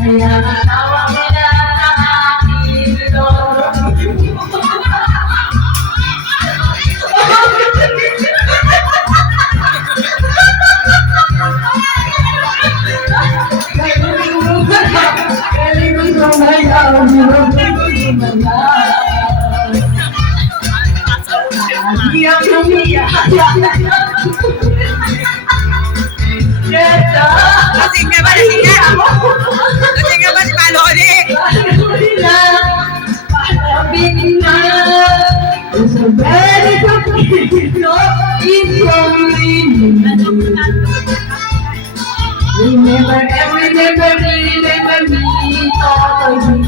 Kaya tawag nila sa aking lolo. Lasing ka ba? Lasing ka? Lasing ka ba si Malonik? It's a very good remember me, Toto.